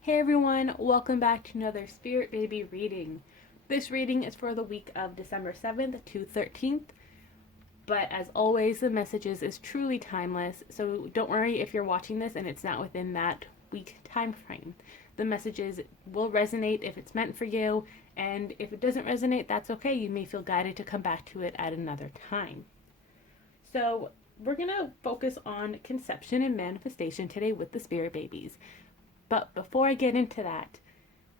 Hey everyone, welcome back to another Spirit Baby reading. This reading is for the week of December 7th to 13th, but as always, the messages is truly timeless, so don't worry if you're watching this and it's not within that week time frame. The messages will resonate if it's meant for you, and if it doesn't resonate, that's okay. You may feel guided to come back to it at another time. So, we're going to focus on conception and manifestation today with the Spirit Babies. But before I get into that,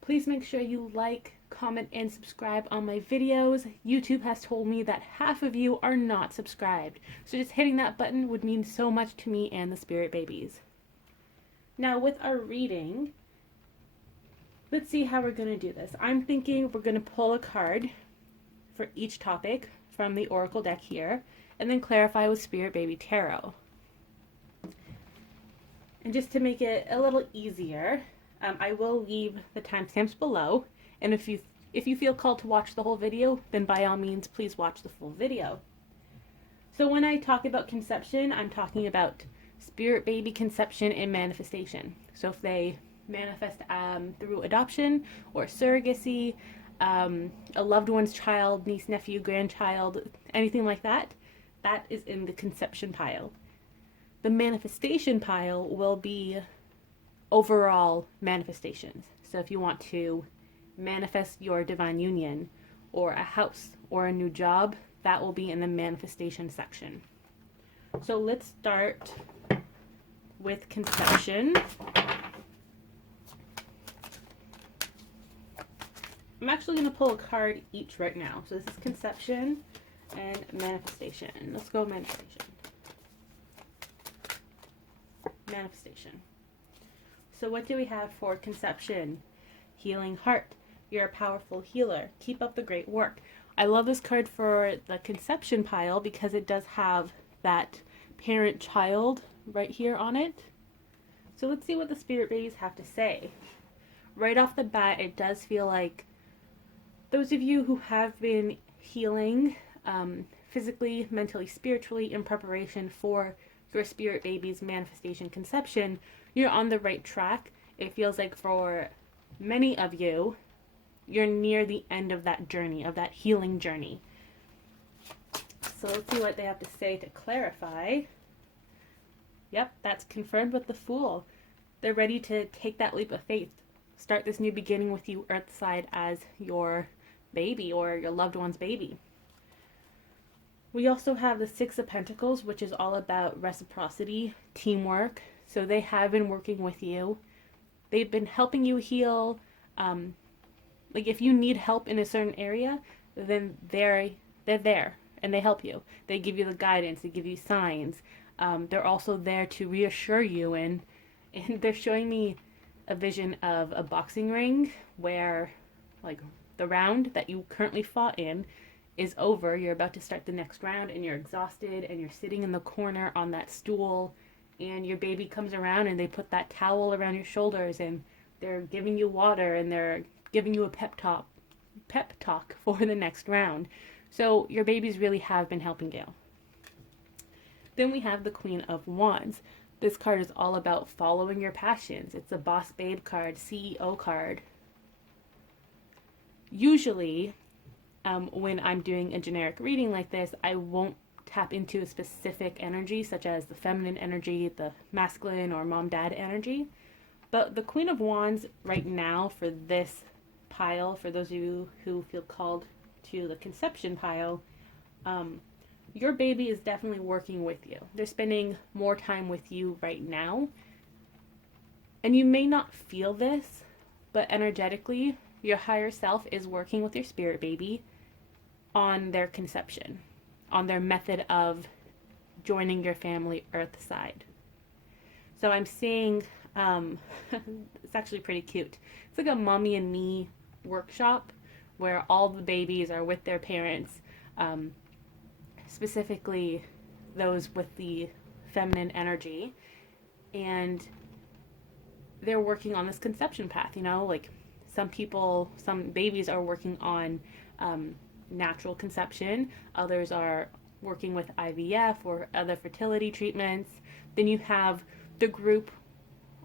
please make sure you like, comment, and subscribe on my videos. YouTube has told me that half of you are not subscribed, so just hitting that button would mean so much to me and the Spirit Babies. Now, with our reading, let's see how we're going to do this. I'm thinking we're going to pull a card for each topic from the Oracle deck here, and then clarify with Spirit Baby Tarot. And just to make it a little easier, I will leave the timestamps below. And if you feel called to watch the whole video, then by all means, please watch the full video. So when I talk about conception, I'm talking about Spirit Baby conception and manifestation. So if they manifest through adoption or surrogacy, a loved one's child, niece, nephew, grandchild, anything like that, that is in the conception pile. The manifestation pile will be overall manifestations. So if you want to manifest your divine union or a house or a new job, that will be in the manifestation section. So let's start with conception. I'm actually going to pull a card each right now. So this is conception and manifestation. Let's go manifestation. Manifestation. So what do we have for conception? Healing heart. You're a powerful healer. Keep up the great work. I love this card for the conception pile because it does have that parent-child right here on it. So let's see what the Spirit Babies have to say. Right off the bat, it does feel like those of you who have been healing physically, mentally, spiritually in preparation for your Spirit Baby's manifestation conception, you're on the right track. It feels like for many of you, you're near the end of that journey, of that healing journey. So let's see what they have to say to clarify. Yep, that's confirmed with the Fool. They're ready to take that leap of faith. Start this new beginning with you, Earthside, as your baby or your loved one's baby. We also have the Six of Pentacles, which is all about reciprocity, teamwork. So they have been working with you. They've been helping you heal. Like if you need help in a certain area, then they're there and they help you. They give you the guidance. They give you signs. They're also there to reassure you. And they're showing me a vision of a boxing ring where like the round that you currently fought in is over. You're about to start the next round and you're exhausted and you're sitting in the corner on that stool and your baby comes around and they put that towel around your shoulders and they're giving you water and they're giving you a pep talk for the next round. So your babies really have been helping you. Then we have the Queen of Wands. This card is all about following your passions. It's a Boss Babe card, CEO card. Usually, when I'm doing a generic reading like this, I won't tap into a specific energy, such as the feminine energy, the masculine or mom-dad energy. But the Queen of Wands right now for this pile, for those of you who feel called to the conception pile, your baby is definitely working with you. They're spending more time with you right now. And you may not feel this, but energetically, your higher self is working with your Spirit Baby on their conception, on their method of joining your family Earthside. So I'm seeing, it's actually pretty cute. It's like a mommy and me workshop where all the babies are with their parents, specifically those with the feminine energy, and they're working on this conception path, you know, like some babies are working on natural conception, others are working with IVF or other fertility treatments. Then you have the group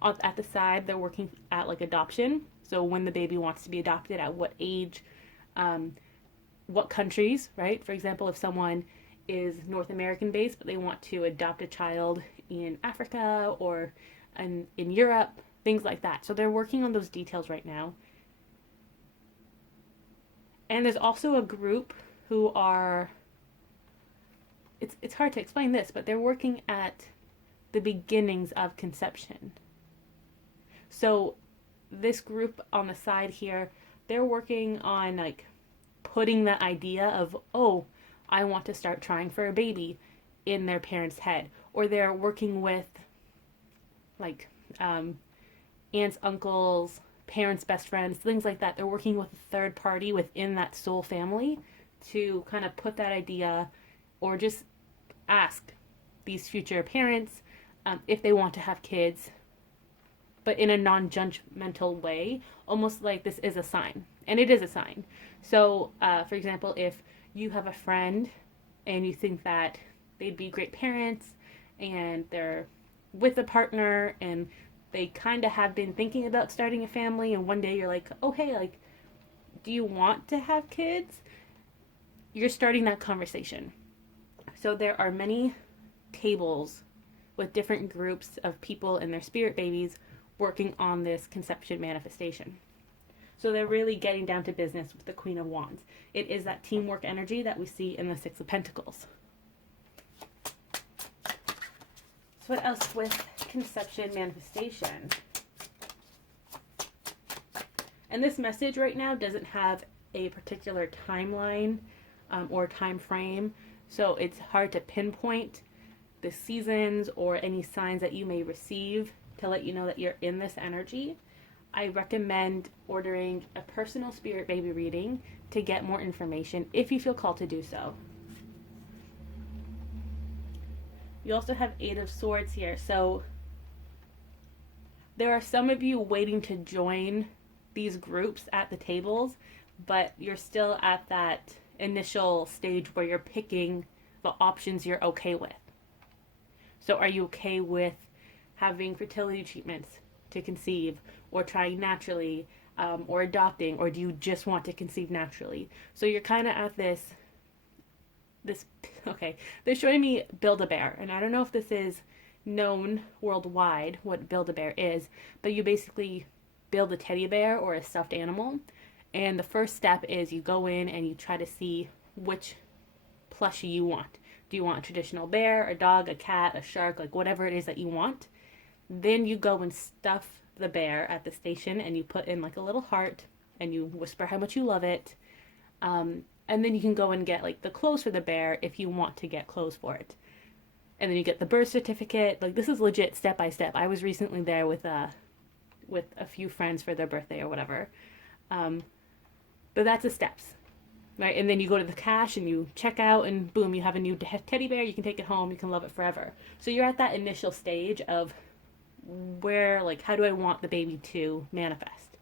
At the side, they're working at like adoption. So when the baby wants to be adopted, at what age, what countries, right? For example, if someone is North American based, but they want to adopt a child in Africa or in Europe, things like that. So they're working on those details right now. And there's also a group who are, it's hard to explain this, but they're working at the beginnings of conception. So this group on the side here, they're working on like putting the idea of, oh, I want to start trying for a baby in their parents' head. Or they're working with like aunts, uncles, parents, best friends, things like that. They're working with a third party within that soul family to kind of put that idea, or just ask these future parents if they want to have kids, but in a non-judgmental way, almost like this is a sign. And it is a sign. So, for example, if you have a friend and you think that they'd be great parents and they're with a partner and they kind of have been thinking about starting a family, and one day you're like, oh, hey, like, do you want to have kids? You're starting that conversation. So there are many tables with different groups of people and their spirit babies working on this conception manifestation. So they're really getting down to business with the Queen of Wands. It is that teamwork energy that we see in the Six of Pentacles. So what else with conception manifestation? And this message right now doesn't have a particular timeline or time frame. So it's hard to pinpoint the seasons or any signs that you may receive to let you know that you're in this energy. I recommend ordering a personal spirit baby reading to get more information if you feel called to do so. You also have Eight of Swords here. So there are some of you waiting to join these groups at the tables, but you're still at that initial stage where you're picking the options you're okay with. So are you okay with having fertility treatments to conceive, or trying naturally, or adopting, or do you just want to conceive naturally? So you're kind of at this, okay, they're showing me Build-A-Bear, and I don't know if this is known worldwide, what Build-A-Bear is, but you basically build a teddy bear or a stuffed animal, and the first step is you go in and you try to see which plushie you want. Do you want a traditional bear, a dog, a cat, a shark, like whatever it is that you want? Then you go and stuff the bear at the station, and you put in like a little heart, and you whisper how much you love it. And then you can go and get like the clothes for the bear if you want to get clothes for it. And then you get the birth certificate. Like, this is legit step by step. I was recently there with a few friends for their birthday or whatever. But that's the steps, right? And then you go to the cash and you check out, and boom, you have a new teddy bear. You can take it home. You can love it forever. So you're at that initial stage of where, like, how do I want the baby to manifest?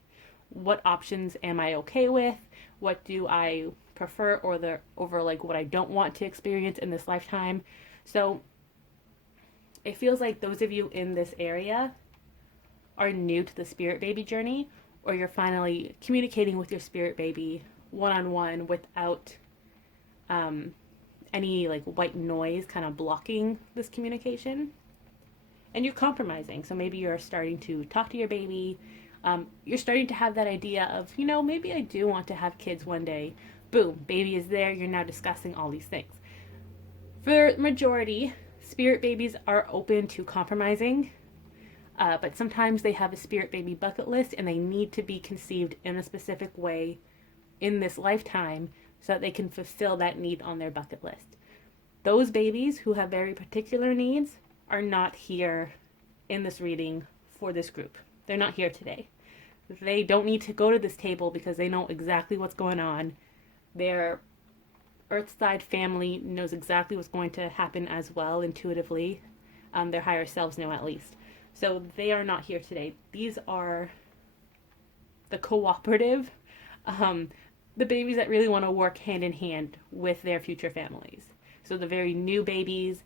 What options am I okay with? What do I prefer over like what I don't want to experience in this lifetime? So it feels like those of you in this area are new to the spirit baby journey, or you're finally communicating with your spirit baby one-on-one without any like white noise kind of blocking this communication. And you're compromising. So maybe you're starting to talk to your baby. You're starting to have that idea of, you know, maybe I do want to have kids one day. Boom, baby is there. You're now discussing all these things. For majority, spirit babies are open to compromising. But sometimes they have a spirit baby bucket list, and they need to be conceived in a specific way in this lifetime so that they can fulfill that need on their bucket list. Those babies who have very particular needs are not here in this reading for this group. They're not here today. They don't need to go to this table because they know exactly what's going on. Their Earthside family knows exactly what's going to happen as well, intuitively. Their higher selves know, at least. So they are not here today. These are the cooperative, the babies that really want to work hand in hand with their future families. So the very new babies,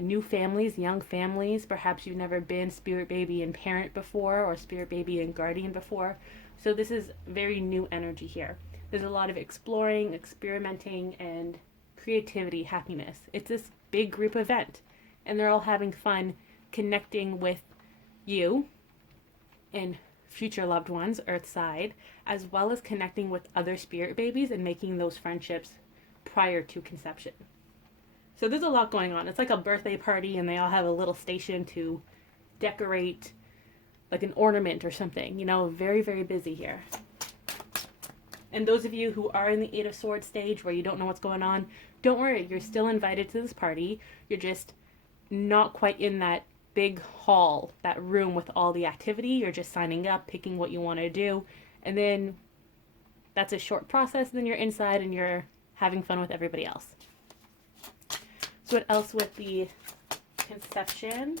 new families, young families. Perhaps you've never been spirit baby and parent before, or spirit baby and guardian before. So this is very new energy here. There's a lot of exploring, experimenting, and creativity, happiness. It's this big group event, and they're all having fun connecting with you and future loved ones, Earthside, as well as connecting with other spirit babies and making those friendships prior to conception. So there's a lot going on. It's like a birthday party, and they all have a little station to decorate, like an ornament or something. You know, very, very busy here. And those of you who are in the Eight of Swords stage where you don't know what's going on, don't worry. You're still invited to this party. You're just not quite in that big hall, that room with all the activity. You're just signing up, picking what you want to do, and then that's a short process. Then you're inside and you're having fun with everybody else. So what else with the conception?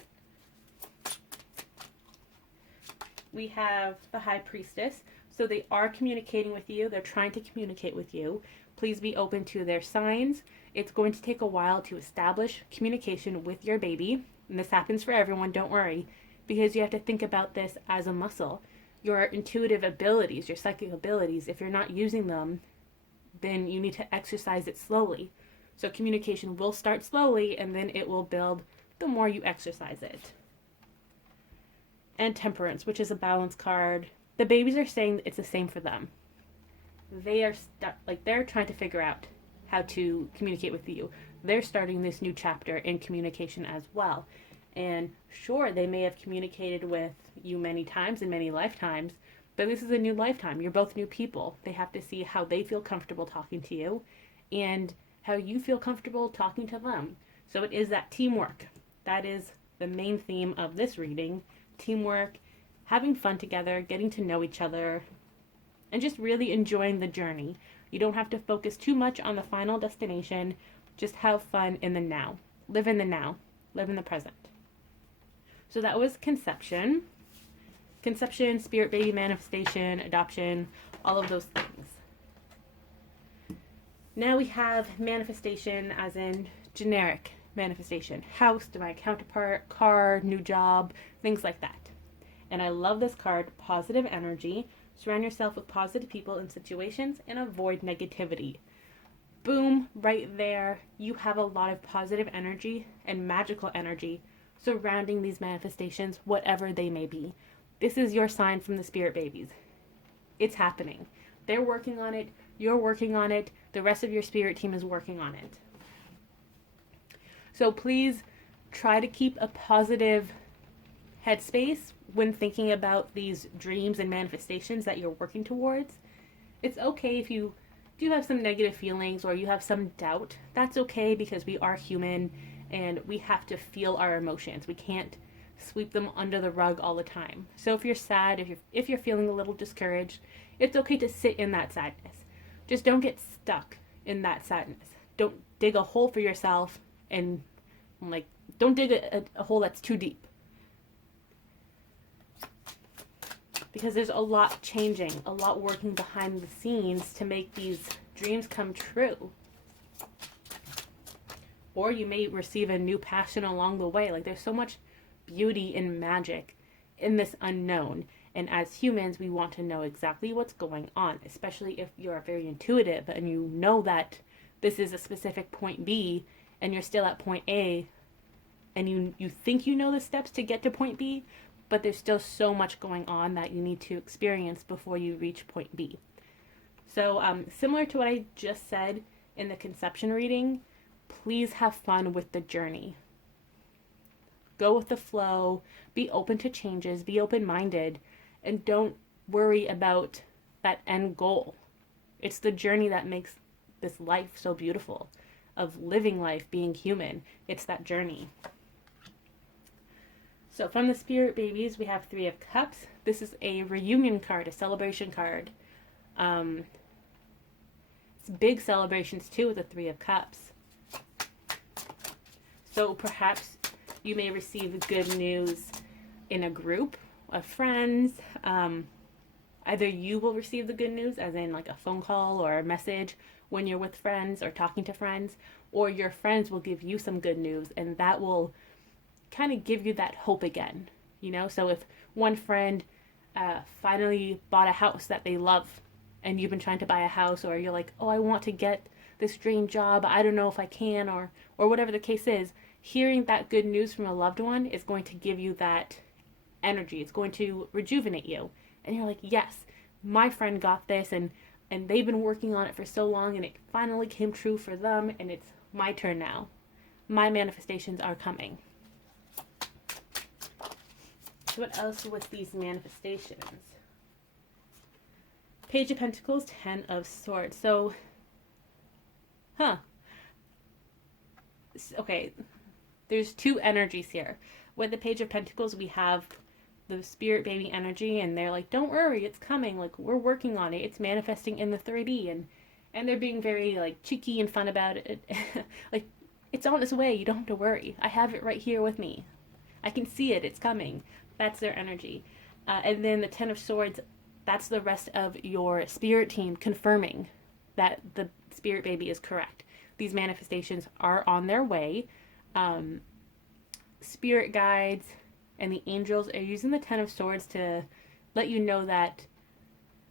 We have the High Priestess. So they are communicating with you. They're trying to communicate with you. Please be open to their signs. It's going to take a while to establish communication with your baby. And this happens for everyone, don't worry, because you have to think about this as a muscle. Your intuitive abilities, your psychic abilities, if you're not using them, then you need to exercise it slowly. So communication will start slowly, and then it will build the more you exercise it. And Temperance, which is a balance card. The babies are saying it's the same for them. They are they're trying to figure out how to communicate with you. They're starting this new chapter in communication as well. And sure, they may have communicated with you many times in many lifetimes, but this is a new lifetime. You're both new people. They have to see how they feel comfortable talking to you and how you feel comfortable talking to them. So it is that teamwork. That is the main theme of this reading. Teamwork, having fun together, getting to know each other, and just really enjoying the journey. You don't have to focus too much on the final destination. Just have fun in the now. Live in the now. Live in the present. So that was conception. Conception, spirit baby manifestation, adoption, all of those things. Now we have manifestation as in generic manifestation. House, divine counterpart, car, new job, things like that. And I love this card, positive energy. Surround yourself with positive people and situations and avoid negativity. Boom, right there. You have a lot of positive energy and magical energy surrounding these manifestations, whatever they may be. This is your sign from the spirit babies. It's happening. They're working on it. You're working on it. The rest of your spirit team is working on it. So please try to keep a positive headspace when thinking about these dreams and manifestations that you're working towards. It's okay if you do have some negative feelings or you have some doubt. That's okay, because we are human and we have to feel our emotions. We can't sweep them under the rug all the time. So if you're sad, if you're feeling a little discouraged, it's okay to sit in that sadness. Just don't get stuck in that sadness. Don't dig a hole for yourself, and don't dig a hole that's too deep. Because there's a lot changing, a lot working behind the scenes to make these dreams come true. Or you may receive a new passion along the way. There's so much beauty and magic in this unknown. And as humans, we want to know exactly what's going on, especially if you're very intuitive and you know that this is a specific point B and you're still at point A, and you think you know the steps to get to point B, but there's still so much going on that you need to experience before you reach point B. So similar to what I just said in the conception reading, please have fun with the journey. Go with the flow, be open to changes, be open-minded, and don't worry about that end goal. It's the journey that makes this life so beautiful, of living life, being human. It's that journey. So from the spirit babies, we have Three of Cups. This is a reunion card, a celebration card. It's big celebrations too with the Three of Cups. So perhaps you may receive good news in a group of friends. Either you will receive the good news, as in a phone call or a message when you're with friends or talking to friends, or your friends will give you some good news, and that will kind of give you that hope again. So if one friend finally bought a house that they love, and you've been trying to buy a house, or you're like, oh, I want to get this dream job, I don't know if I can, or whatever the case is, hearing that good news from a loved one is going to give you that energy. It's going to rejuvenate you. And you're like, yes, my friend got this, and they've been working on it for so long, and it finally came true for them, and it's my turn now. My manifestations are coming. So what else with these manifestations? Page of Pentacles, Ten of Swords. So, okay, there's two energies here. With the Page of Pentacles, we have the spirit baby energy, and they're like, don't worry, it's coming, like, we're working on it, it's manifesting in the 3D, and they're being very, like, cheeky and fun about it. Like, it's on its way, you don't have to worry, I have it right here with me, I can see it, it's coming. That's their energy. And then the Ten of Swords, that's the rest of your spirit team confirming that the spirit baby is correct. These manifestations are on their way. Spirit guides and the angels are using the Ten of Swords to let you know that,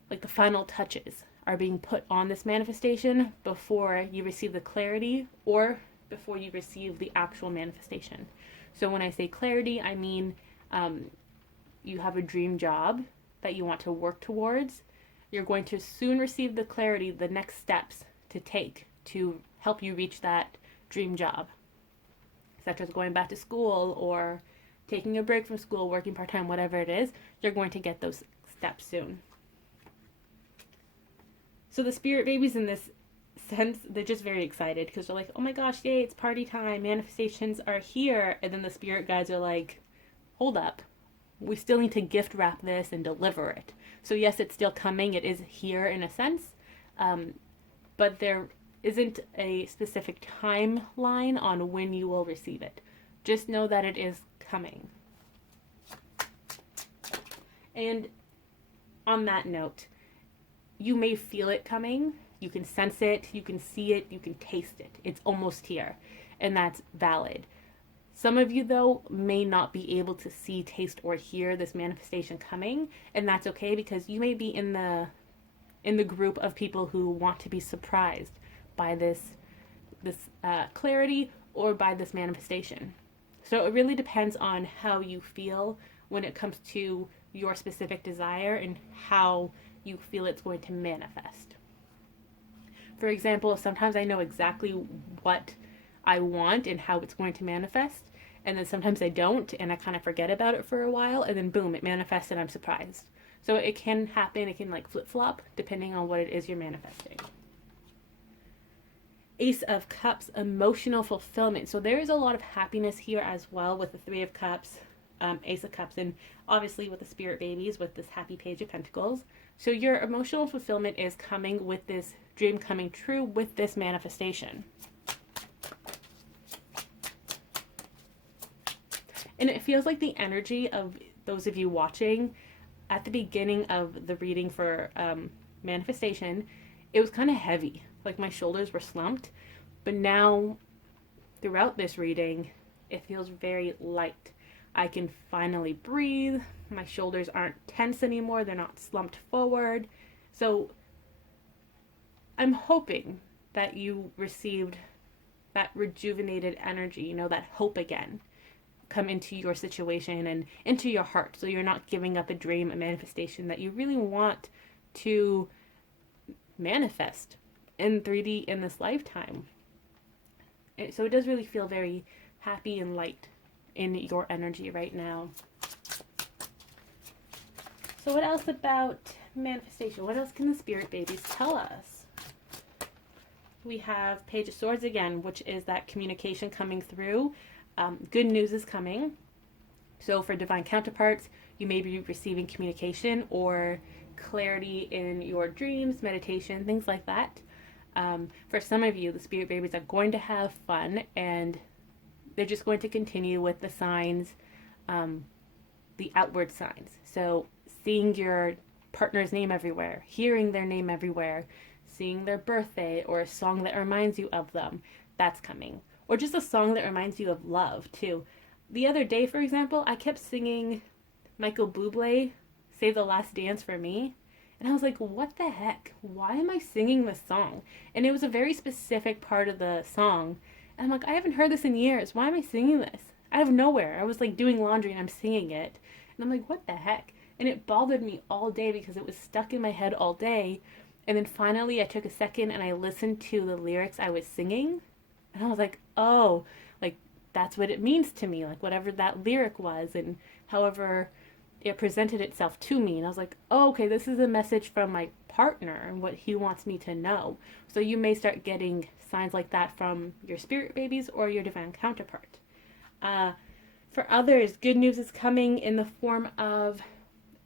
like, the final touches are being put on this manifestation before you receive the clarity or before you receive the actual manifestation. So when I say clarity, I mean you have a dream job that you want to work towards. You're going to soon receive the clarity, the next steps to take to help you reach that dream job, such as going back to school or taking a break from school, working part-time, whatever it is. You're going to get those steps soon. So the spirit babies, in this sense, they're just very excited because they're like, oh my gosh, yay, it's party time, manifestations are here. And then the spirit guides are like, hold up, we still need to gift wrap this and deliver it. So yes, it's still coming, it is here in a sense, but there isn't a specific timeline on when you will receive it. Just know that it is coming. And on that note, you may feel it coming, you can sense it, you can see it, you can taste it. It's almost here, and that's valid. Some of you, though, may not be able to see, taste, or hear this manifestation coming, and that's okay, because you may be in the group of people who want to be surprised by this clarity or by this manifestation. So it really depends on how you feel when it comes to your specific desire and how you feel it's going to manifest. For example, sometimes I know exactly what I want and how it's going to manifest, and then sometimes I don't, and I kind of forget about it for a while, and then boom, it manifests and I'm surprised. So it can happen, it can, like, flip-flop depending on what it is you're manifesting. Ace of Cups, emotional fulfillment. So there is a lot of happiness here as well with the Three of Cups, Ace of Cups, and obviously with the spirit babies with this happy Page of Pentacles. So your emotional fulfillment is coming with this dream coming true with this manifestation. And it feels like the energy of those of you watching at the beginning of the reading for manifestation, it was kind of heavy. Like, my shoulders were slumped. But now, throughout this reading, it feels very light. I can finally breathe. My shoulders aren't tense anymore. They're not slumped forward. So, I'm hoping that you received that rejuvenated energy, you know, that hope again, come into your situation and into your heart, so you're not giving up a dream, a manifestation that you really want to manifest in 3D in this lifetime. So it does really feel very happy and light in your energy right now. So what else about manifestation? What else can the spirit babies tell us? We have Page of Swords again, which is that communication coming through. Good news is coming. So for divine counterparts, you may be receiving communication or clarity in your dreams, meditation, things like that. For some of you, the spirit babies are going to have fun, and they're just going to continue with the signs, the outward signs. So seeing your partner's name everywhere, hearing their name everywhere, seeing their birthday or a song that reminds you of them. that's coming. Or just a song that reminds you of love, too. The other day, for example, I kept singing Michael Bublé, Save the Last Dance for Me. And I was like, what the heck? Why am I singing this song? And it was a very specific part of the song. And I'm like, I haven't heard this in years. Why am I singing this? Out of nowhere. I was like doing laundry and I'm singing it. And I'm like, what the heck? And it bothered me all day because it was stuck in my head all day. And then finally I took a second and I listened to the lyrics I was singing. And I was like, oh, like that's what it means to me. Like whatever that lyric was and however it presented itself to me. And I was like, oh, okay, this is a message from my partner and what he wants me to know. So you may start getting signs like that from your spirit babies or your divine counterpart. For others, good news is coming in the form of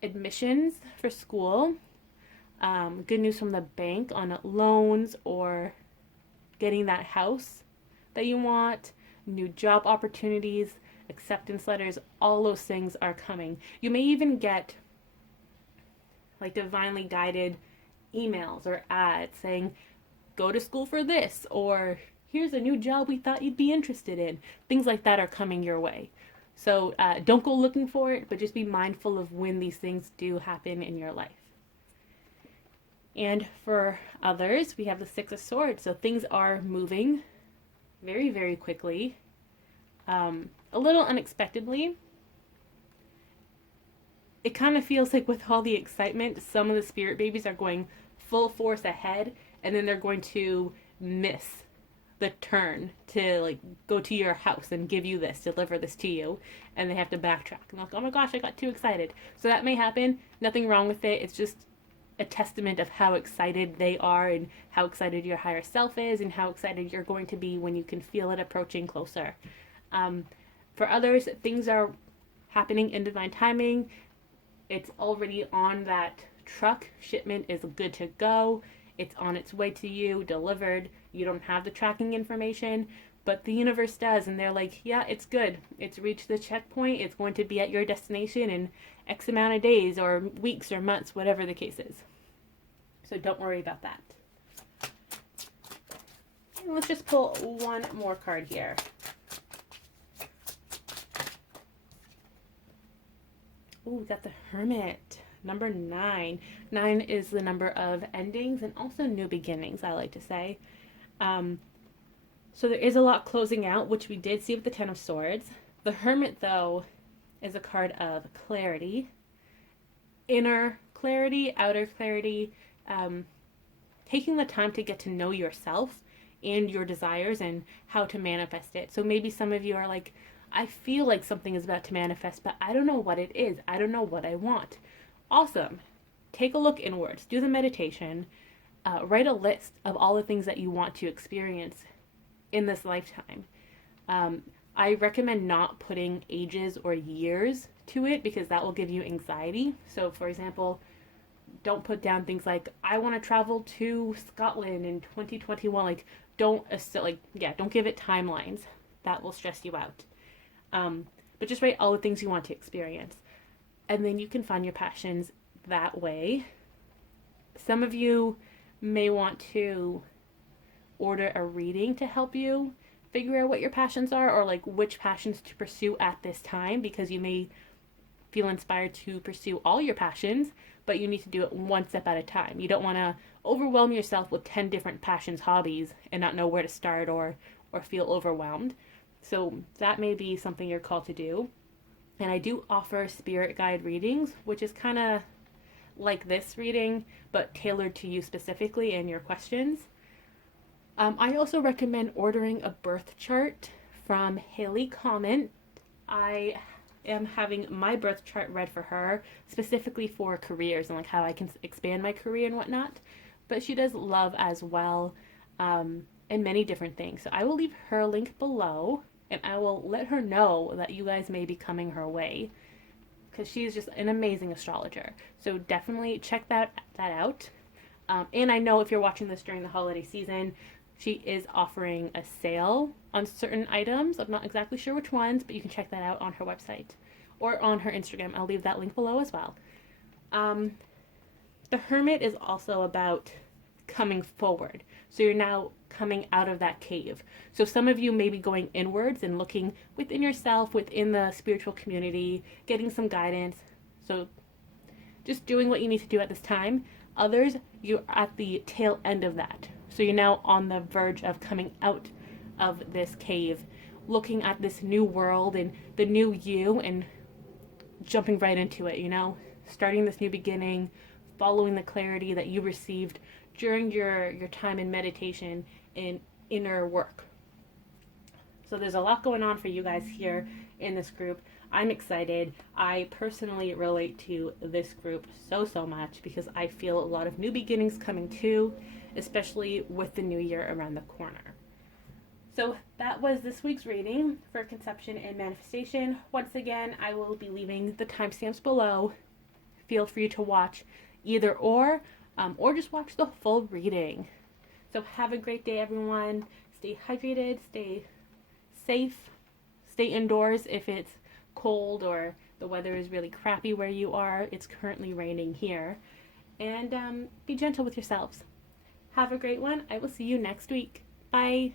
admissions for school. Good news from the bank on loans or getting that house that you want, new job opportunities, acceptance letters, all those things are coming. You may even get like divinely guided emails or ads saying, go to school for this, or here's a new job we thought you'd be interested in. Things like that are coming your way. So don't go looking for it, but just be mindful of when these things do happen in your life. And for others, we have the Six of Swords. So things are moving very, very quickly, a little unexpectedly. It kind of feels like with all the excitement, some of the spirit babies are going full force ahead, and then they're going to miss the turn to like go to your house and give you this, deliver this to you, and they have to backtrack. And like, oh my gosh, I got too excited. So that may happen. Nothing wrong with it. It's just a testament of how excited they are and how excited your higher self is and how excited you're going to be when you can feel it approaching closer. For others, things are happening in divine timing. It's already on that truck. Shipment is good to go. It's on its way to you, delivered. You don't have the tracking information, but the universe does. And they're like, yeah, it's good. It's reached the checkpoint. It's going to be at your destination in X amount of days or weeks or months, whatever the case is. So don't worry about that. And let's just pull one more card here. Ooh, we got the Hermit. Number 9. 9 is the number of endings and also new beginnings, I like to say. So there is a lot closing out, which we did see with the Ten of Swords. The Hermit, though, is a card of clarity. Inner clarity, outer clarity. Taking the time to get to know yourself and your desires and how to manifest it. So maybe some of you are like, I feel like something is about to manifest, but I don't know what it is. I don't know what I want. Awesome. Take a look inwards. Do the meditation. Write a list of all the things that you want to experience in this lifetime. I recommend not putting ages or years to it because that will give you anxiety. So, for example, don't put down things like, I want to travel to Scotland in 2021. Like, don't give it timelines. That will stress you out. But just write all the things you want to experience. And then you can find your passions that way. Some of you may want to order a reading to help you figure out what your passions are or like which passions to pursue at this time, because you may feel inspired to pursue all your passions, but you need to do it one step at a time. You don't want to overwhelm yourself with 10 different passions, hobbies, and not know where to start or feel overwhelmed. So that may be something you're called to do. And I do offer spirit guide readings, which is kind of like this reading, but tailored to you specifically and your questions. I also recommend ordering a birth chart from Haley Comet. I am having my birth chart read for her, specifically for careers and like how I can expand my career and whatnot. But she does love as well, and many different things. So I will leave her link below, and I will let her know that you guys may be coming her way, because she's just an amazing astrologer. So definitely check that out. And I know if you're watching this during the holiday season, she is offering a sale on certain items. I'm not exactly sure which ones, but you can check that out on her website or on her Instagram. I'll leave that link below as well. The Hermit is also about coming forward. So you're now coming out of that cave. So some of you may be going inwards and looking within yourself, within the spiritual community, getting some guidance. So just doing what you need to do at this time. Others, you're at the tail end of that. So you're now on the verge of coming out of this cave, looking at this new world and the new you and jumping right into it, starting this new beginning, following the clarity that you received during your time in meditation and inner work. So there's a lot going on for you guys here in this group. I'm excited. I personally relate to this group so much because I feel a lot of new beginnings coming too, especially with the new year around the corner. So that was this week's reading for Conception and Manifestation. Once again, I will be leaving the timestamps below. Feel free to watch either or just watch the full reading. So have a great day, everyone. Stay hydrated, stay safe, stay indoors if it's cold or the weather is really crappy where you are. It's currently raining here. And be gentle with yourselves. Have a great one. I will see you next week. Bye.